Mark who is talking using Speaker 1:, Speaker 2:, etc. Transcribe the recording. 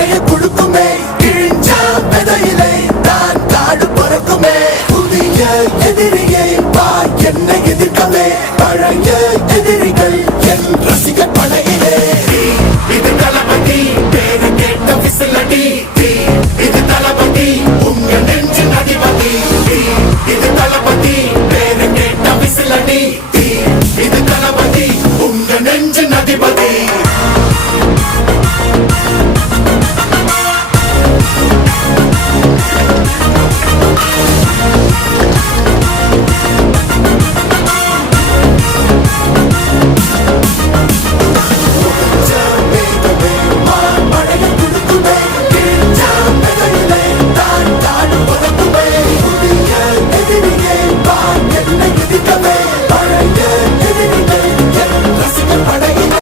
Speaker 1: விதைய குழுக்குமே கிழிஞ்ச விதையிலே நான் காடு பறக்குமே. புதிய எதிரியை வா என்னை எதிர்க்கவே. பழைய எதிரிகள் என் ரசிக படையிலே. இது தளபதி பேரு கேட்ட விசிலடி. இது தளபதி உங்க நெஞ்சின் அதிபதி. இது தளபதி பேரு கேட்ட விசிலடி. இது தளபதி உங்க நெஞ்சின் அதிபதி.